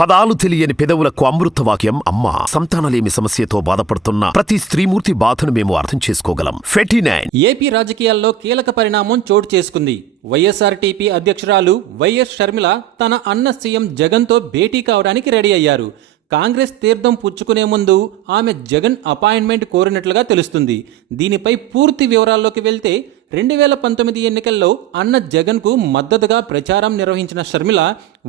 పదాలు తెలియని పెదవులకు అమృతవాక్యం అమ్మ. సంతానలేమి సమస్యతో బాధపడుతున్న ప్రతి స్త్రీమూర్తి బాధను మేము అర్థం చేసుకోగలం. ఫెటినైన్. ఏపీ రాజకీయాల్లో కీలక పరిణామం చోటు చేసుకుంది. వైఎస్ఆర్టీపీ అధ్యక్షురాలు వైఎస్ షర్మిల తన అన్న సీఎం జగన్తో భేటీ కావడానికి రెడీ అయ్యారు. కాంగ్రెస్ తీర్థం పుచ్చుకునే ముందు ఆమె జగన్ అపాయింట్మెంట్ కోరినట్లుగా తెలుస్తుంది. దీనిపై పూర్తి వివరాల్లోకి వెళ్తే 2019 ఎన్నికల్లో అన్న జగన్కు మద్దతుగా ప్రచారం నిర్వహించిన షర్మిల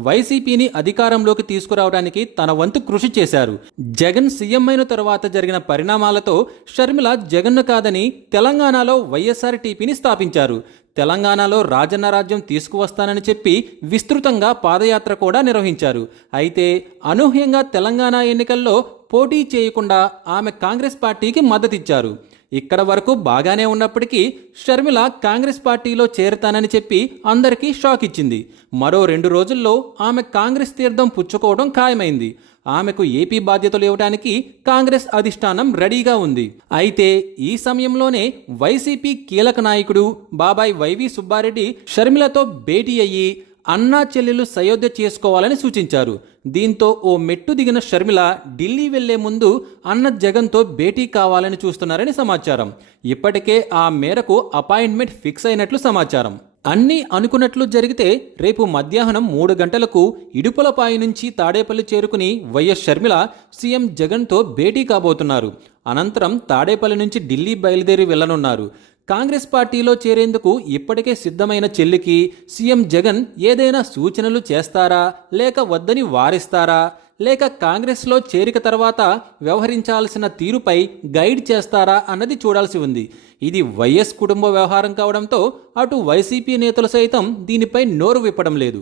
వైసీపీని అధికారంలోకి తీసుకురావడానికి తన వంతు కృషి చేశారు. జగన్ సీఎం అయిన తరువాత జరిగిన పరిణామాలతో షర్మిల జగన్ను కాదని తెలంగాణలో వైఎస్ఆర్టీపీని స్థాపించారు. తెలంగాణలో రాజన్న రాజ్యం తీసుకువస్తానని చెప్పి విస్తృతంగా పాదయాత్ర కూడా నిర్వహించారు. అయితే అనూహ్యంగా తెలంగాణ ఎన్నికల్లో పోటీ చేయకుండా ఆమె కాంగ్రెస్ పార్టీకి మద్దతిచ్చారు. ఇక్కడ వరకు బాగానే ఉన్నప్పటికీ షర్మిల కాంగ్రెస్ పార్టీలో చేరతానని చెప్పి అందరికీ షాక్ ఇచ్చింది. మరో 2 రోజుల్లో ఆమె కాంగ్రెస్ తీర్థం పుచ్చుకోవడం ఖాయమైంది. ఆమెకు ఏపీ బాధ్యతలు ఇవ్వడానికి కాంగ్రెస్ అధిష్టానం రెడీగా ఉంది. అయితే ఈ సమయంలోనే వైసీపీ కీలక నాయకుడు బాబాయ్ వైవి సుబ్బారెడ్డి షర్మిలతో భేటీ అయ్యి అన్నా చెల్లెలు సయోధ్య చేసుకోవాలని సూచించారు. దీంతో ఓ మెట్టు దిగిన షర్మిల ఢిల్లీ వెళ్లే ముందు అన్న జగన్తో భేటీ కావాలని చూస్తున్నారని సమాచారం. ఇప్పటికే ఆ మేరకు అపాయింట్మెంట్ ఫిక్స్ అయినట్లు సమాచారం. అన్నీ అనుకున్నట్లు జరిగితే రేపు మధ్యాహ్నం 3 గంటలకు ఇడుపులపాయి నుంచి తాడేపల్లి చేరుకుని వైఎస్ షర్మిల సీఎం జగన్తో భేటీ కాబోతున్నారు. అనంతరం తాడేపల్లి నుంచి ఢిల్లీ బయలుదేరి వెళ్లనున్నారు. కాంగ్రెస్ పార్టీలో చేరేందుకు ఇప్పటికే సిద్ధమైన చెల్లికి సీఎం జగన్ ఏదైనా సూచనలు చేస్తారా, లేక వద్దని వారిస్తారా, లేక కాంగ్రెస్లో చేరిక తర్వాత వ్యవహరించాల్సిన తీరుపై గైడ్ చేస్తారా అన్నది చూడాల్సి ఉంది. ఇది వైఎస్ కుటుంబ వ్యవహారం కావడంతో అటు వైసీపీ నేతలు సైతం దీనిపై నోరు విప్పడం లేదు.